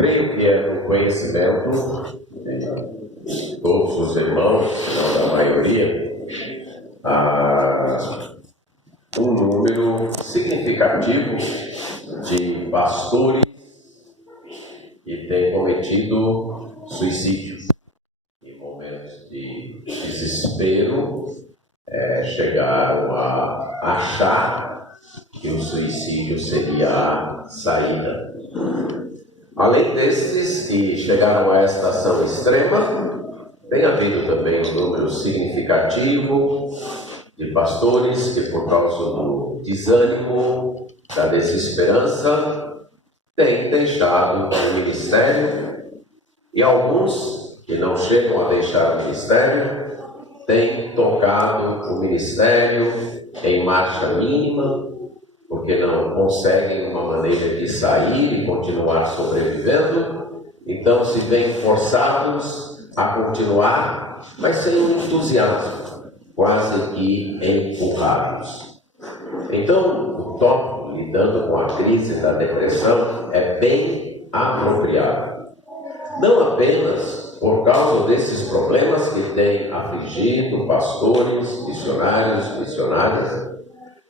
Creio que é do conhecimento de todos os irmãos, se não da maioria, um número significativo de pastores que têm cometido suicídio. Em momentos de desespero, chegaram a achar que o suicídio seria a saída. Além desses que chegaram a esta ação extrema, tem havido também um número significativo de pastores que, por causa do desânimo, da desesperança, têm deixado o ministério, e alguns que não chegam a deixar o ministério têm tocado o ministério em marcha mínima, porque não conseguem uma maneira de sair e continuar sobrevivendo, então se veem forçados a continuar, mas sem entusiasmo, quase que empurrados. Então, o tópico lidando com a crise da depressão é bem apropriado. Não apenas por causa desses problemas que têm afligido pastores, missionárias,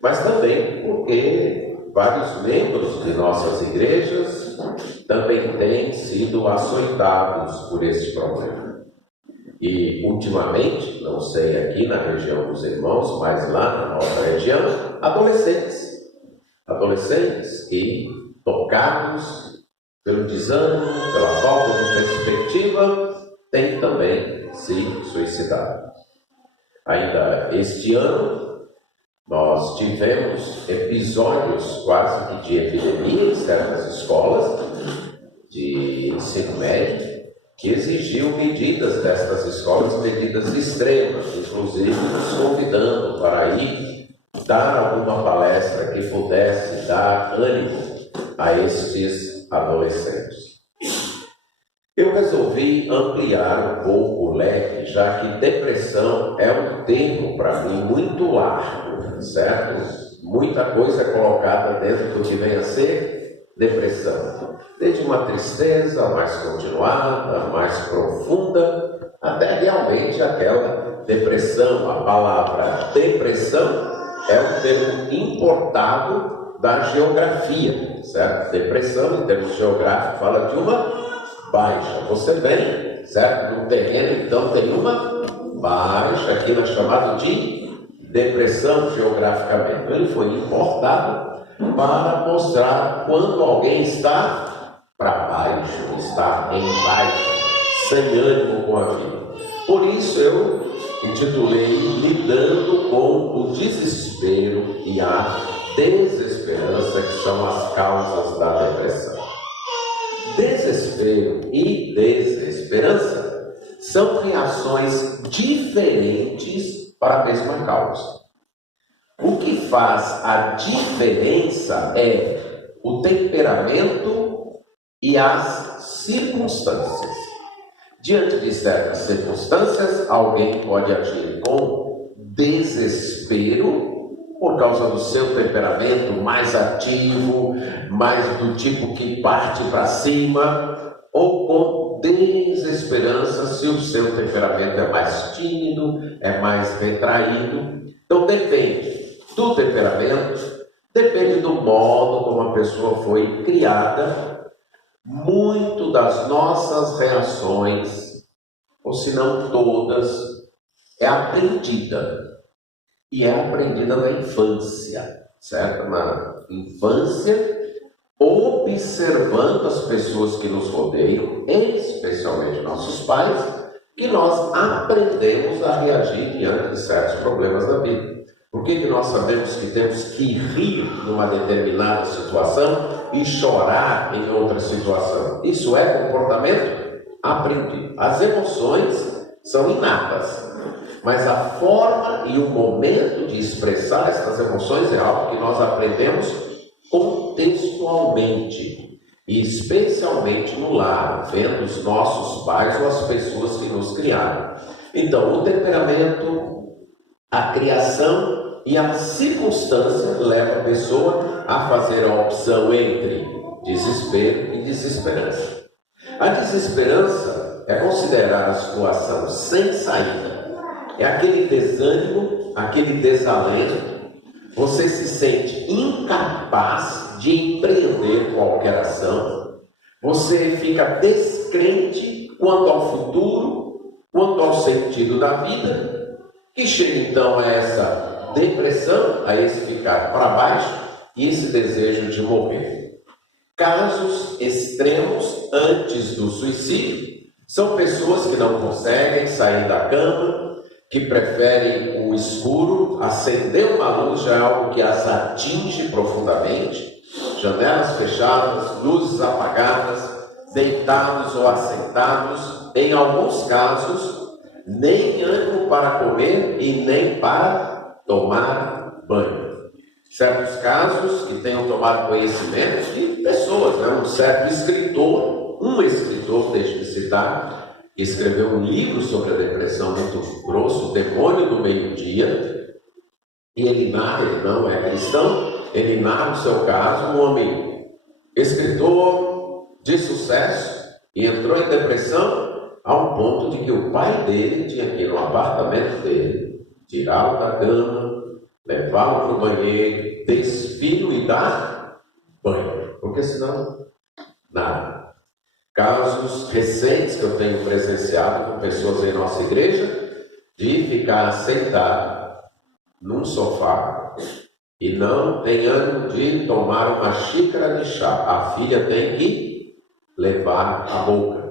mas também porque vários membros de nossas igrejas também têm sido açoitados por este problema. E, ultimamente, não sei aqui na região dos irmãos, mas lá na nossa região, adolescentes que, tocados pelo desânimo, pela falta de perspectiva, têm também se suicidado. Ainda este ano, nós tivemos episódios quase que de epidemia em certas escolas de ensino médio, que exigiu medidas destas escolas, medidas extremas, inclusive nos convidando para ir dar alguma palestra que pudesse dar ânimo a estes adolescentes. Eu resolvi ampliar um pouco o leque, já que depressão é um termo para mim muito largo, certo? Muita coisa é colocada dentro do que vem a ser depressão. Desde uma tristeza mais continuada, mais profunda, até realmente aquela depressão. A palavra depressão é um termo importado da geografia, certo? Depressão, em termos geográficos, fala de uma baixa. Você vem, certo? No terreno, então, tem uma baixa, aqui nós chamamos de depressão geograficamente. Ele foi importado para mostrar quando alguém está para baixo, está em baixa, sem ânimo com a vida. Por isso eu intitulei Lidando com o Desespero e a Desesperança, que são as causas da depressão. Desespero e desesperança são reações diferentes para a mesma causa. O que faz a diferença é o temperamento e as circunstâncias. Diante de certas circunstâncias, alguém pode agir com desespero por causa do seu temperamento mais ativo, mais do tipo que parte para cima, ou com desesperança se o seu temperamento é mais tímido, é mais retraído. Então depende do temperamento, depende do modo como a pessoa foi criada. Muito das nossas reações, ou se não todas, é aprendida. E é aprendida na infância, certo? Na infância, observando as pessoas que nos rodeiam, especialmente nossos pais, que nós aprendemos a reagir diante de certos problemas da vida. Por que nós sabemos que temos que rir numa determinada situação e chorar em outra situação? Isso é comportamento aprendido. As emoções são inatas, mas a forma e o momento de expressar essas emoções é algo que nós aprendemos contextualmente, e especialmente no lar, vendo os nossos pais ou as pessoas que nos criaram. Então, o temperamento, a criação e a circunstância leva a pessoa a fazer a opção entre desespero e desesperança. A desesperança é considerar a situação sem saída. É aquele desânimo, aquele desalento. Você se sente incapaz de empreender qualquer ação. Você fica descrente quanto ao futuro, quanto ao sentido da vida, que chega então a essa depressão, a esse ficar para baixo e esse desejo de morrer. Casos extremos antes do suicídio são pessoas que não conseguem sair da cama, que preferem o escuro. Acender uma luz já é algo que as atinge profundamente. Janelas fechadas, luzes apagadas, deitados ou assentados, em alguns casos, nem ânimo para comer e nem para tomar banho. Certos casos que tenham tomado conhecimento de pessoas, um certo escritor, deixa de citar, que escreveu um livro sobre a depressão muito grosso, O Demônio do Meio-Dia, e ele narra, ele não é cristão, ele narra o seu caso, um homem escritor de sucesso, e entrou em depressão a um ponto de que o pai dele tinha que ir no apartamento dele, tirá-lo da cama, levá-lo para o banheiro, despir-o e dar banho, porque senão, nada. Casos recentes que eu tenho presenciado com pessoas em nossa igreja, de ficar sentado num sofá e não tem ânimo de tomar uma xícara de chá. A filha tem que levar a boca.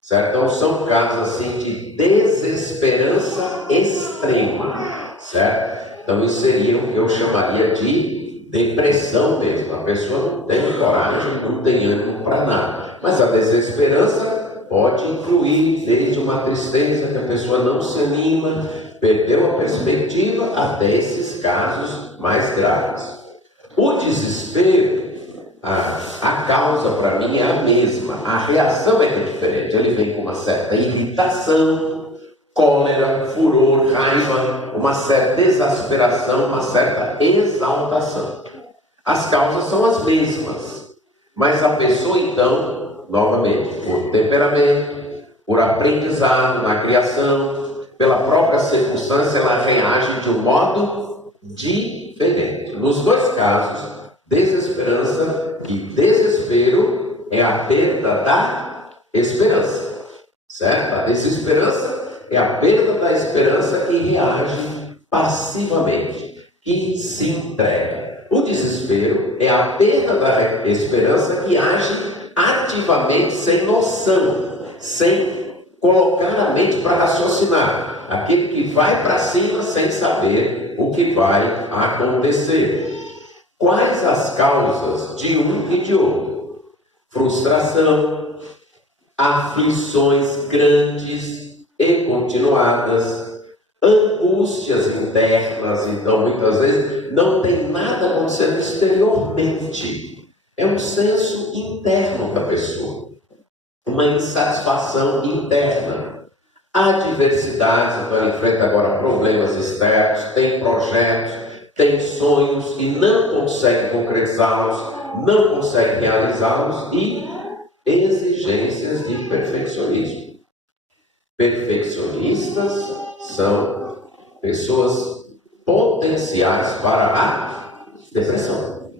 Certo? Então são casos assim de desesperança extrema. Certo? Então isso seria o que eu chamaria de depressão mesmo. A pessoa não tem coragem, não tem ânimo para nada. Mas a desesperança pode incluir desde uma tristeza que a pessoa não se anima, perdeu a perspectiva, até esses casos mais graves. O desespero, a causa para mim é a mesma, a reação é que é diferente. Ele vem com uma certa irritação, cólera, furor, raiva, uma certa exasperação, uma certa exaltação. As causas são as mesmas, mas a pessoa então, novamente, por temperamento, por aprendizado na criação, pela própria circunstância, ela reage de um modo diferente. Nos dois casos, desesperança e desespero é a perda da esperança, certo? A desesperança é a perda da esperança que reage passivamente, que se entrega. O desespero é a perda da esperança que age ativamente, sem noção, sem colocar a mente para raciocinar. Aquele que vai para cima sem saber o que vai acontecer. Quais as causas de um e de outro? Frustração, aflições grandes e continuadas, angústias internas. Então muitas vezes não tem nada acontecendo exteriormente. É um senso interno da pessoa, uma insatisfação interna. Adversidades, então ela enfrenta agora problemas externos, tem projetos, tem sonhos e não consegue concretizá-los, não consegue realizá-los, e exigências de perfeccionismo. Perfeccionistas são pessoas potenciais para a depressão.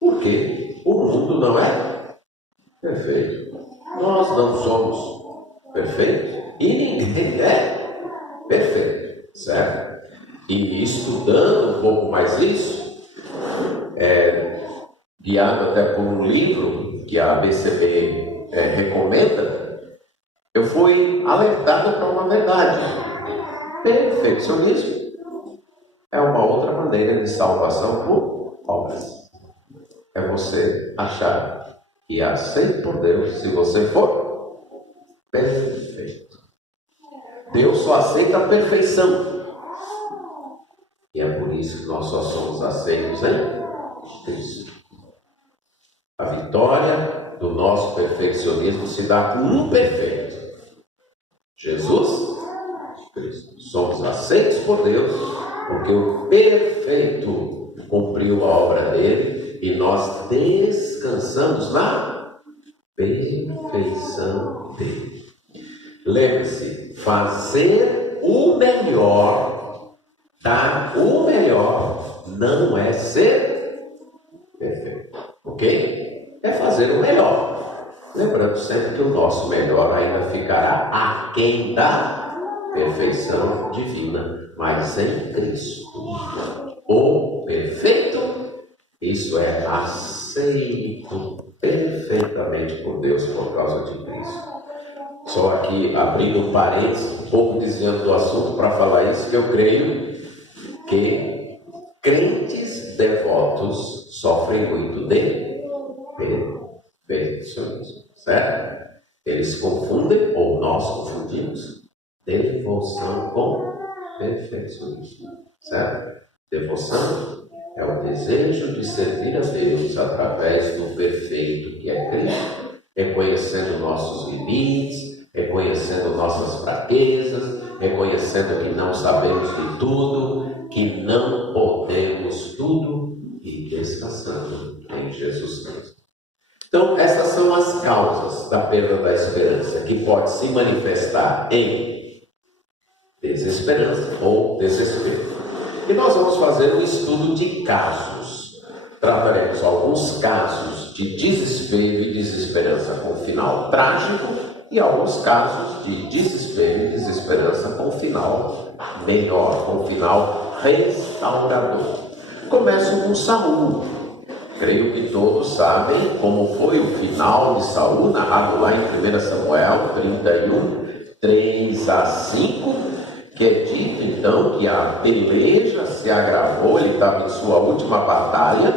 Por quê? O mundo não é perfeito. Nós não somos perfeitos e ninguém é perfeito, certo? E estudando um pouco mais isso, guiado até por um livro que a ABCB recomenda, eu fui alertado para uma verdade. Perfeccionismo é uma outra maneira de salvação por obras. É você achar que é aceito por Deus se você for perfeito. Deus só aceita a perfeição. E é por isso que nós só somos aceitos em Cristo. A vitória do nosso perfeccionismo se dá com um perfeito: Jesus Cristo. Somos aceitos por Deus porque o perfeito cumpriu a obra dele. E nós descansamos na perfeição dele. Lembre-se, fazer o melhor, dar o melhor, não é ser perfeito, ok? É fazer o melhor. Lembrando sempre que o nosso melhor ainda ficará aquém da perfeição divina, mas em Cristo. O perfeito, isso é aceito perfeitamente por Deus por causa de Cristo. Só aqui abrindo um parênteses, um pouco desviando do assunto para falar isso, que eu creio que crentes devotos sofrem muito de perfeccionismo, certo? Eles confundem, ou nós confundimos, devoção com perfeccionismo, certo? Devoção é o desejo de servir a Deus através do perfeito que é Cristo, reconhecendo nossos limites, reconhecendo nossas fraquezas, reconhecendo que não sabemos de tudo, que não podemos tudo e descansando em Jesus Cristo. Então, essas são as causas da perda da esperança, que pode se manifestar em desesperança ou desespero. E nós vamos fazer um estudo de casos. Trataremos alguns casos de desespero e desesperança com final trágico e alguns casos de desespero e desesperança com final melhor, com final restaurador. Começo com Saul. Creio que todos sabem como foi o final de Saul, narrado lá em 1 Samuel 31, 3-5, que é dito então que a peleja se agravou, ele estava em sua última batalha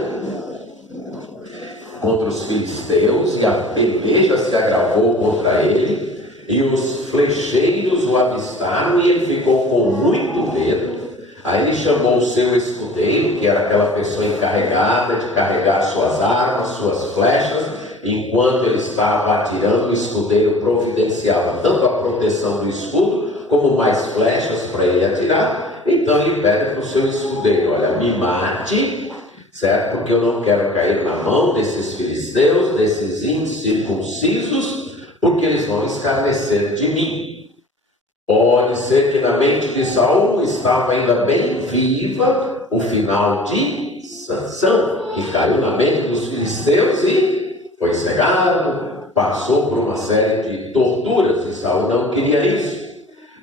contra os filisteus, e a peleja se agravou contra ele, e os flecheiros o avistaram, e ele ficou com muito medo. Aí ele chamou o seu escudeiro, que era aquela pessoa encarregada de carregar suas armas, suas flechas. Enquanto ele estava atirando, o escudeiro providenciava tanto a proteção do escudo, como mais flechas para ele atirar. Então ele pede para o seu escudeiro: olha, me mate, certo? Porque eu não quero cair na mão desses filisteus, desses incircuncisos, porque eles vão escarnecer de mim. Pode ser que na mente de Saul estava ainda bem viva o final de Sansão, que caiu na mente dos filisteus e foi cegado, passou por uma série de torturas, e Saul não queria isso.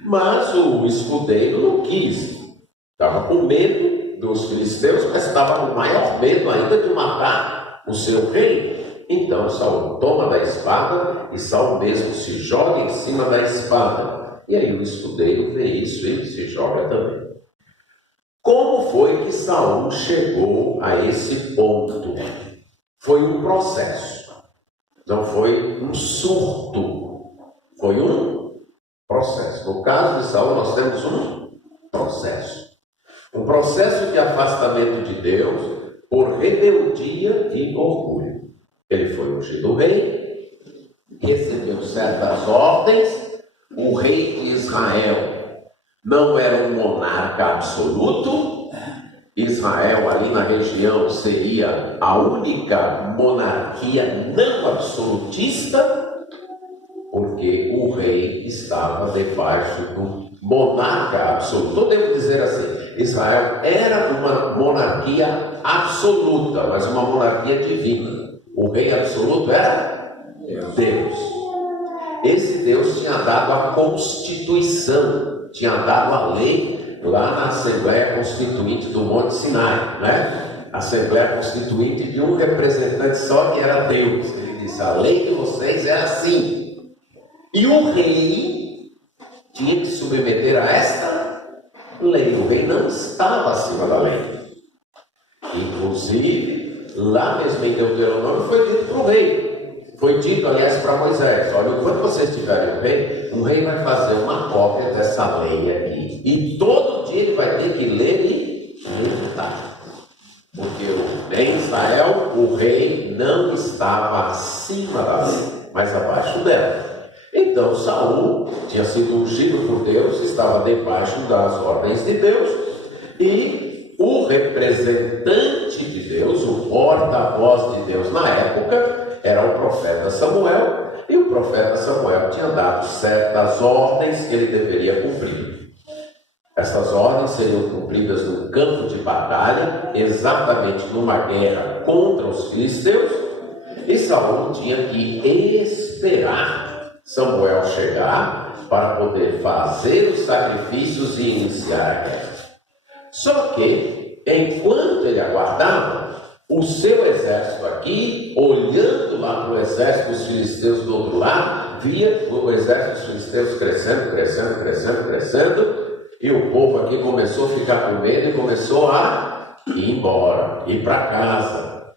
Mas o escudeiro não quis, estava com medo dos filisteus, mas estava com maior medo ainda de matar o seu rei. Então Saul toma da espada e Saul mesmo se joga em cima da espada. E aí o escudeiro vê isso e ele se joga também. Como foi que Saul chegou a esse ponto? Foi um processo, não foi um surto, foi um processo. No caso de Saul, nós temos um processo de afastamento de Deus por rebeldia e orgulho. Ele foi ungido rei, recebeu certas ordens. O rei de Israel não era um monarca absoluto. Israel ali na região seria a única monarquia não absolutista, porque o rei estava debaixo do monarca absoluto. Eu devo dizer assim, Israel era uma monarquia absoluta, mas uma monarquia divina. O rei absoluto era Deus. Esse Deus tinha dado a Constituição, tinha dado a lei lá na Assembleia Constituinte do Monte Sinai, né? Assembleia Constituinte de um representante só, que era Deus. Ele disse: a lei de vocês é assim. E o rei tinha que se submeter a esta lei. O rei não estava acima da lei. Inclusive, lá mesmo em Deuteronômio foi dito para o rei. Foi dito, aliás, para Moisés: olha, quando vocês tiverem um rei vai fazer uma cópia dessa lei aqui. E todo dia ele vai ter que ler e meditar. Porque em Israel o rei não estava acima da lei, mas abaixo dela. Então Saul tinha sido ungido por Deus, estava debaixo das ordens de Deus, e o representante de Deus, o porta-voz de Deus na época, era o profeta Samuel, e o profeta Samuel tinha dado certas ordens que ele deveria cumprir. Essas ordens seriam cumpridas no campo de batalha, exatamente numa guerra contra os filisteus, e Saul tinha que esperar Samuel chegar para poder fazer os sacrifícios e iniciar a guerra. Só que, enquanto ele aguardava, o seu exército aqui, olhando lá para o exército dos filisteus do outro lado, via o exército dos filisteus crescendo, e o povo aqui começou a ficar com medo e começou a ir embora, ir para casa.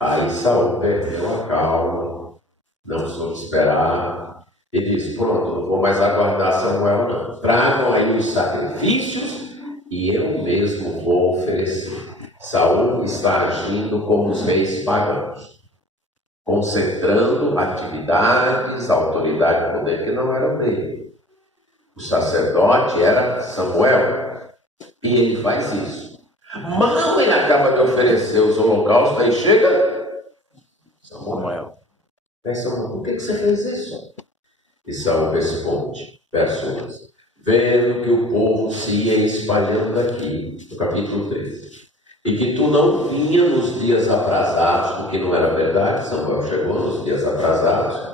Aí Saul perdeu a calma, não soube esperar, e disse: pronto, não vou mais aguardar Samuel não. Tragam aí os sacrifícios e eu mesmo vou oferecer. Saul está agindo como os reis pagãos, concentrando atividades, autoridade e poder que não eram dele. O sacerdote era Samuel, e ele faz isso. Mal ele acaba de oferecer os holocaustos, aí chega Samuel. Samuel, por que você fez isso? E Saul responde, verso 11: vendo que o povo se ia espalhando daqui, no capítulo 13, e que tu não vinha nos dias aprazados, porque não era verdade, Samuel chegou nos dias aprazados,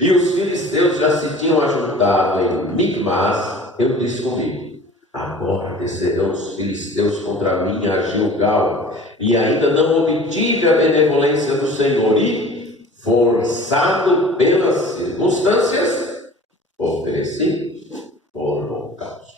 e os filisteus já se tinham ajuntado em Micmas, eu disse comigo: agora descerão os filisteus contra mim a Gilgal, e ainda não obtive a benevolência do Senhor, e, forçado pelas circunstâncias, ofereci o holocausto.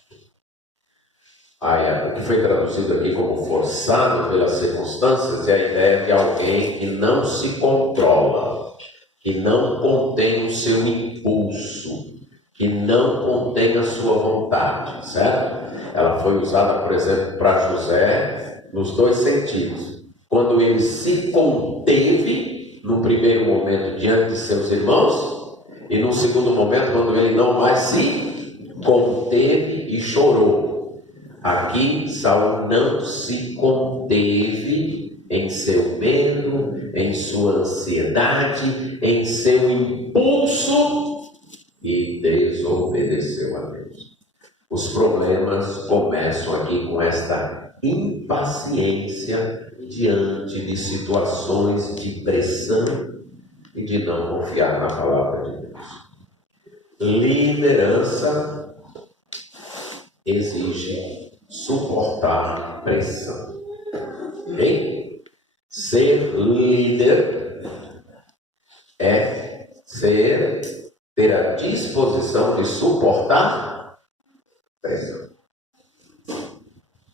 O que foi traduzido aqui como forçado pelas circunstâncias é a ideia de alguém que não se controla, que não contém o seu impulso, que não contém a sua vontade, certo? Ela foi usada, por exemplo, para José nos dois sentidos. Quando ele se conteve, no primeiro momento, diante de seus irmãos, e no segundo momento, quando ele não mais se conteve e chorou. Aqui, Saul não se conteve em seu medo, em sua ansiedade, em seu impulso, e desobedeceu a Deus. Os problemas começam aqui com esta impaciência diante de situações de pressão e de não confiar na palavra de Deus. Liderança exige suportar pressão. Bem, ser líder é ter a disposição de suportar pressão.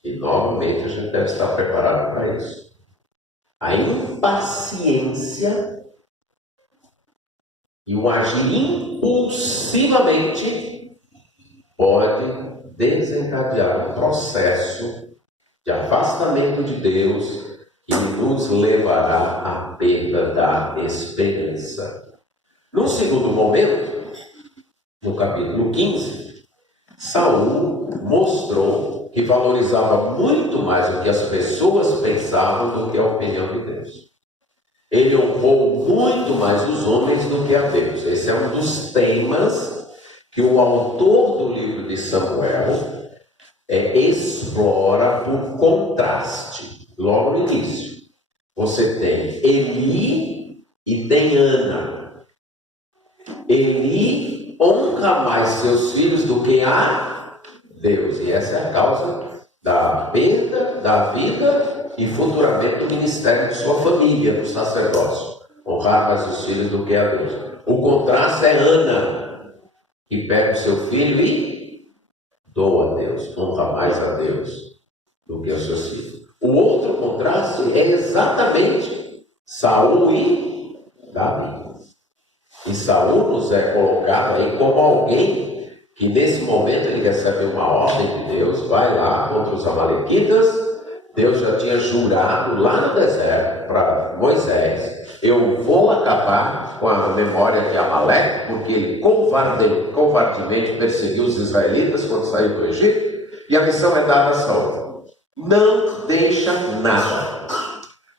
E novamente a gente deve estar preparado para isso. A impaciência e o agir impulsivamente pode desencadear um processo de afastamento de Deus que nos levará à perda da esperança. No segundo momento, no capítulo 15, Saul mostrou que valorizava muito mais o que as pessoas pensavam do que a opinião de Deus. Ele honrou muito mais os homens do que a Deus. Esse é um dos temas que o autor do livro de Samuel explora por contraste. Logo no início, você tem Eli e tem Ana. Eli honra mais seus filhos do que a Deus, e essa é a causa da perda da vida e futuramente do ministério de sua família, do sacerdócio. Honrar mais os filhos do que a Deus. O contraste é Ana, que pega o seu filho e doa a Deus, honra mais a Deus do que os seus filhos. O outro contraste é exatamente Saul e Davi. E Saul nos é colocado aí como alguém que nesse momento ele recebe uma ordem de Deus, vai lá contra os amalequitas. Deus já tinha jurado lá no deserto para Moisés: eu vou acabar com a memória de Amaleque, porque ele covardemente perseguiu os israelitas quando saiu do Egito, e a missão é dada a Saul: não deixa nada.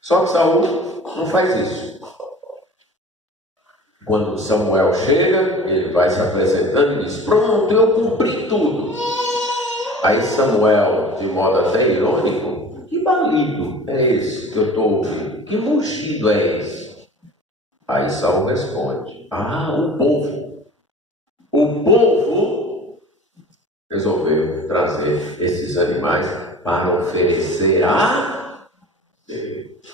Só que Saul não faz isso. Quando Samuel chega, ele vai se apresentando e diz: pronto, eu cumpri tudo. Aí Samuel, de modo até irônico: que balido é esse que eu estou ouvindo? Que mugido é esse? Aí Saul responde: o povo. O povo resolveu trazer esses animais para oferecer a Deus.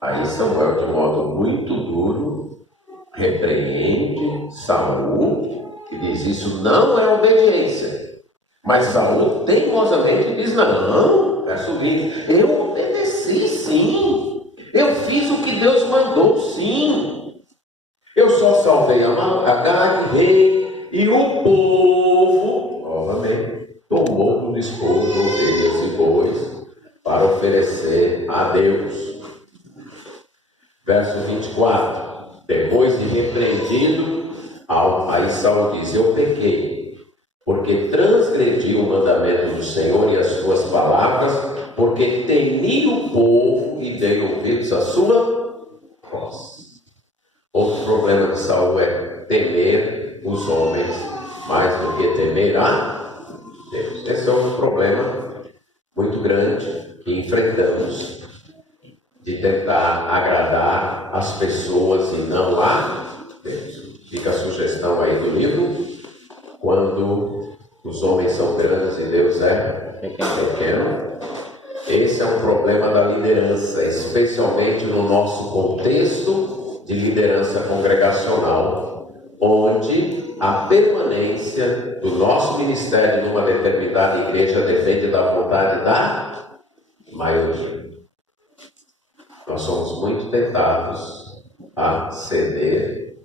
Aí Samuel, de modo muito duro, repreende Saul e diz: isso não é obediência. Mas Saul teimosamente diz: não, verso 20, eu obedeci sim, eu fiz o que Deus mandou sim, eu só salvei Agag, rei, e o povo, novamente, tomou do despojo ovelhas e bois para oferecer a Deus. Verso 24, depois de repreendido, aí Saul diz: eu pequei, porque transgredi o mandamento do Senhor e as suas palavras, porque temi o povo e dei ouvidos à sua voz. Outro problema de Saul é temer os homens mais do que temer a Deus. Esse é outro problema muito grande que enfrentamos, de tentar agradar as pessoas e não a Deus. Fica a sugestão aí do livro: quando os homens são grandes e Deus é pequeno. Esse é um problema da liderança, especialmente no nosso contexto de liderança congregacional, onde a permanência do nosso ministério numa determinada igreja depende da vontade da maioria. Nós somos muito tentados a ceder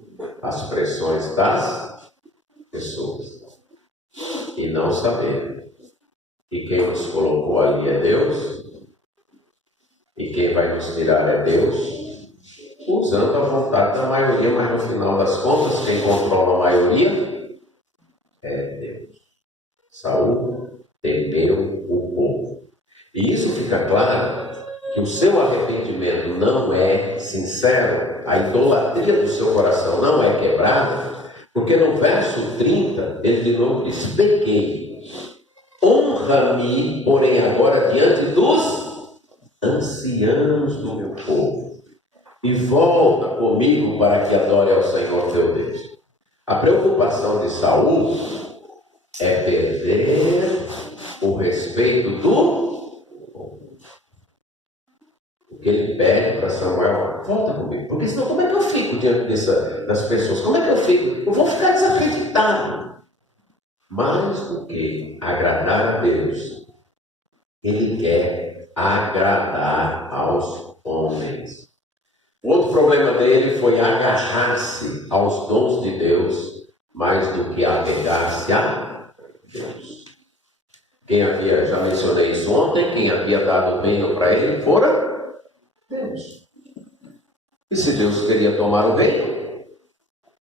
às pressões das pessoas e não saber que quem nos colocou ali é Deus e quem vai nos tirar é Deus, usando a vontade da maioria, mas no final das contas quem controla a maioria é Deus. Saul temeu o povo, e isso fica claro que o seu arrependimento não é sincero, a idolatria do seu coração não é quebrada, porque no verso 30 ele de novo diz: pequei, honra-me, porém agora diante dos anciãos do meu povo, e volta comigo para que adore ao Senhor teu Deus. A preocupação de Saul é perder o respeito do povo. O que ele pede para Samuel: volta comigo, porque senão como é que eu fico diante das pessoas? Como é que eu fico? Eu vou ficar desacreditado. Mais do que agradar a Deus, ele quer agradar aos homens. O outro problema dele foi agarrar-se aos dons de Deus mais do que apegar-se a Deus. Já mencionei isso ontem, quem havia dado o reino para ele fora Deus. E se Deus queria tomar o reino,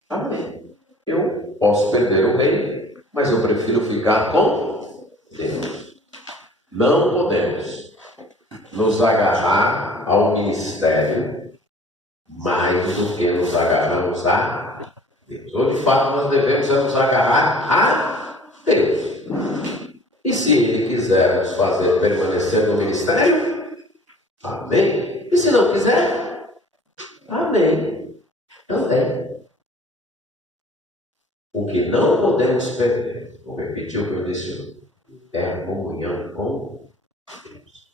amém. Eu posso perder o reino, mas eu prefiro ficar com Deus. Não podemos nos agarrar ao ministério mais do que nos agarramos a Deus. Ou de fato nós devemos nos agarrar a Deus. E se Ele quiser nos fazer permanecer no ministério, amém. E se não quiser, amém. Também. O que não podemos perder, vou repetir o que eu disse, é a comunhão com Deus.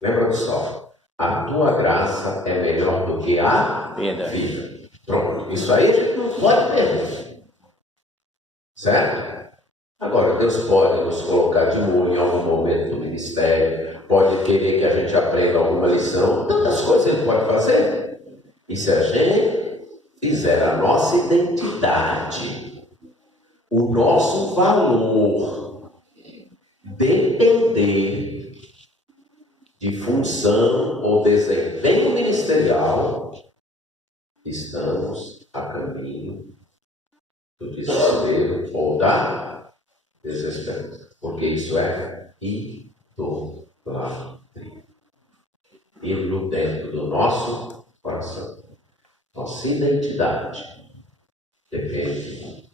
Lembra só, a tua graça é melhor do que a vida. Pronto, isso aí a gente não pode perder. Certo? Agora, Deus pode nos colocar de molho em algum momento do ministério, pode querer que a gente aprenda alguma lição, tantas coisas Ele pode fazer. E se a gente fizer a nossa identidade, o nosso valor depender de função ou desempenho ministerial, estamos a caminho do desespero ou da desesperança, porque isso é idolatria. Ídolo dentro do nosso coração. Nossa identidade depende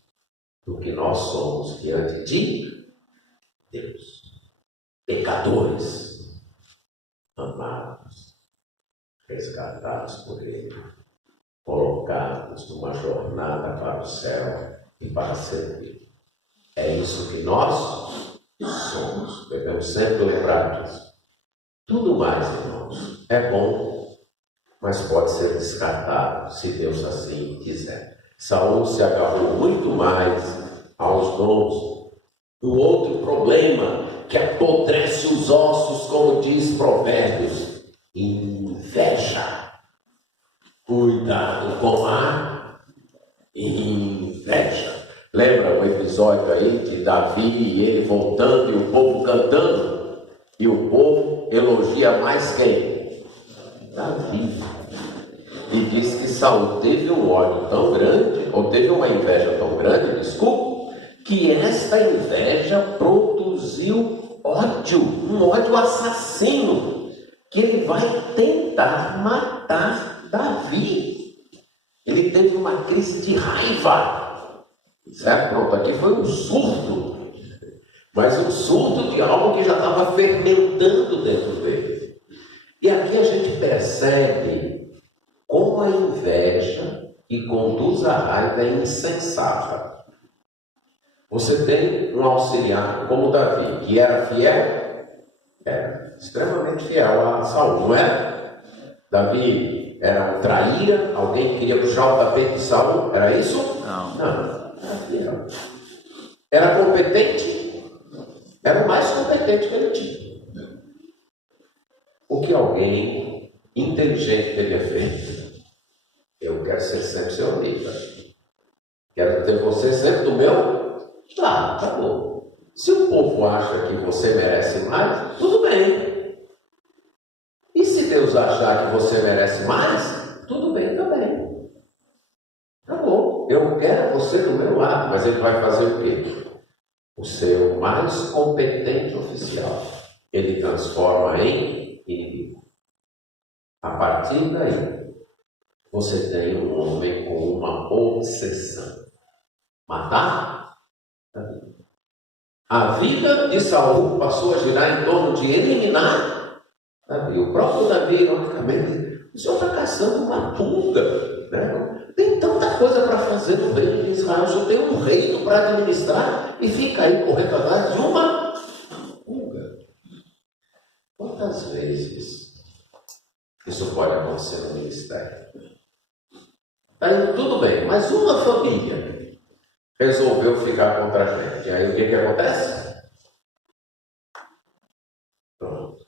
do que nós somos diante de Deus. Pecadores, amados, resgatados por Ele, colocados numa jornada para o céu e para servir. É isso que nós somos. Devemos sempre lembrar disso. Tudo mais, irmãos, é bom, mas pode ser descartado, se Deus assim quiser. Saul se agarrou muito mais aos dons. Um outro problema que apodrece os ossos, como diz Provérbios: inveja. Cuidado com a inveja. Lembra o episódio aí de Davi e ele voltando e o povo cantando? E o povo elogia mais quem? Davi. E diz que Saul teve um ódio tão grande, ou teve uma inveja tão grande, desculpa, que esta inveja produziu ódio, um ódio assassino, que ele vai tentar matar Davi. Ele teve uma crise de raiva, certo? Pronto, aqui foi um surto, mas um surto de algo que já estava fermentando dentro dele. E aqui a gente percebe como a inveja que conduz à raiva é insensata. Você tem um auxiliar como Davi, que era fiel, era extremamente fiel a Saul, não é? Davi era um traíra, alguém que queria puxar o tapete de Saul, era isso? Não, era fiel. Era competente? Era o mais competente que ele tinha. O que alguém inteligente teria feito? Eu quero ser sempre seu amigo. Quero ter você sempre do meu. Tá bom. Se o povo acha que você merece mais, tudo bem. E se Deus achar que você merece mais, tudo bem também. Tá bom. Eu quero você do meu lado, mas ele vai fazer o quê? O seu mais competente oficial, ele transforma em inimigo. A partir daí, você tem um homem com uma obsessão: matar Davi. A vida de Saul passou a girar em torno de eliminar Davi. O próprio Davi, ironicamente, o senhor está caçando uma pulga, né? Tem tanta coisa para fazer no reino de Israel, o senhor tem um reino para administrar e fica aí correndo atrás de uma pulga. Quantas vezes isso pode acontecer no ministério? Está indo tudo bem, mas uma família resolveu ficar contra a gente. Aí o que acontece? Pronto.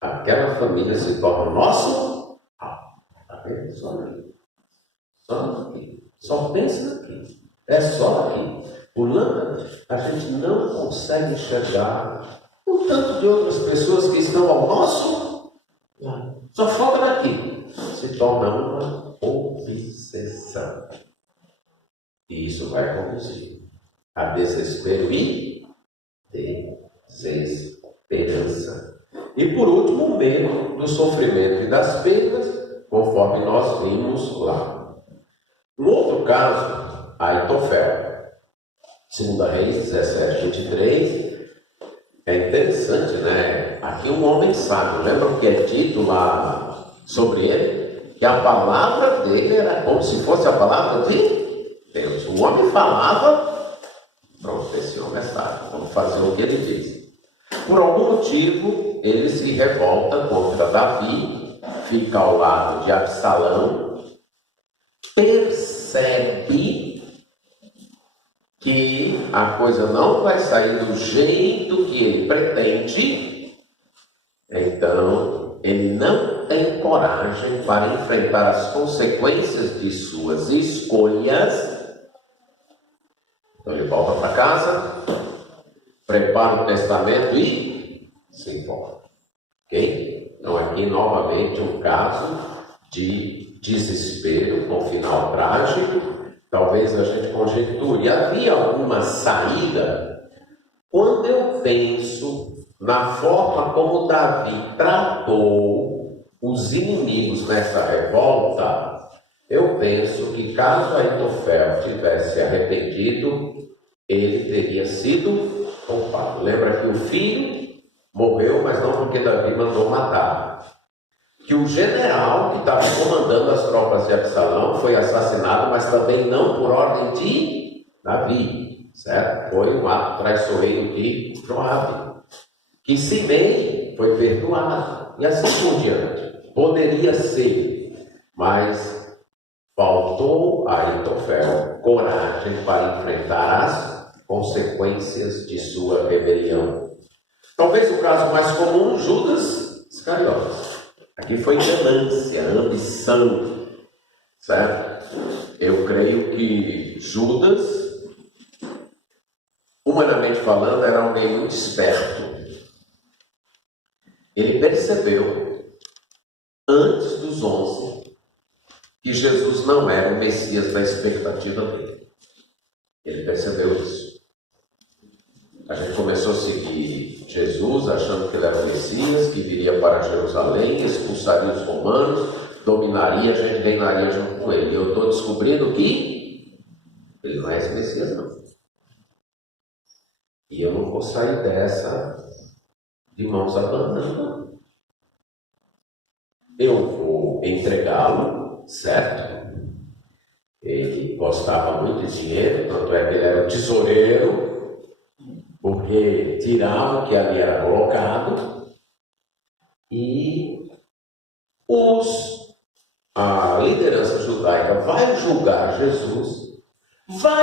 Aquela família se torna nosso. Está vendo? Só aqui. Só aqui. Só pensa aqui. É só aqui. Pulando, a gente não consegue enxergar o tanto de outras pessoas que estão ao nosso lado. Só falta daqui. Se torna uma obsessão. E isso vai conduzir a desespero e desesperança. E por último, o medo do sofrimento e das perdas, conforme nós vimos lá. No outro caso, Aitofel, 2 Reis 17:23, é interessante, né? Aqui um homem sábio, lembra o que é dito lá sobre ele? Que a palavra dele era como se fosse a palavra de Deus. O homem falava, pronto, esse homem é sábio, vamos fazer o que ele diz. Por algum motivo, ele se revolta contra Davi, fica ao lado de Absalão, percebe que a coisa não vai sair do jeito que ele pretende, então ele não tem coragem para enfrentar as consequências de suas escolhas. Então ele volta para casa, prepara o testamento e se importa. Ok? Então aqui novamente um caso de desespero com final trágico. Talvez a gente conjecture, havia alguma saída? Quando eu penso na forma como Davi tratou os inimigos nessa revolta, Eu penso que caso Aitofel tivesse arrependido, ele teria sido poupado. Lembra que o filho morreu, mas não porque Davi mandou matar. Que o general que estava comandando as tropas de Absalão foi assassinado, mas também não por ordem de Davi, certo? Foi um ato traiçoeiro de Joabe. Que Simei foi perdoado, e assim por diante. Poderia ser, mas faltou a Aitofel coragem para enfrentar as consequências de sua rebelião. Talvez o caso mais comum, Judas Iscariotes. Aqui foi ganância, ambição, certo? Eu creio que Judas, humanamente falando, era alguém muito esperto. Ele percebeu, antes dos 11, que Jesus não era o Messias da expectativa dele. Ele percebeu isso. A gente começou a seguir Jesus, achando que ele era o Messias, que viria para Jerusalém, expulsaria os romanos, dominaria, a gente reinaria junto com ele. E eu estou descobrindo que ele não é esse Messias, não. E eu não vou sair dessa de mãos abanando, não. Eu vou entregá-lo, certo? Ele gostava muito de dinheiro, tanto é que ele era um tesoureiro, porque tirava o que ali era colocado, e a liderança judaica vai julgar Jesus, vai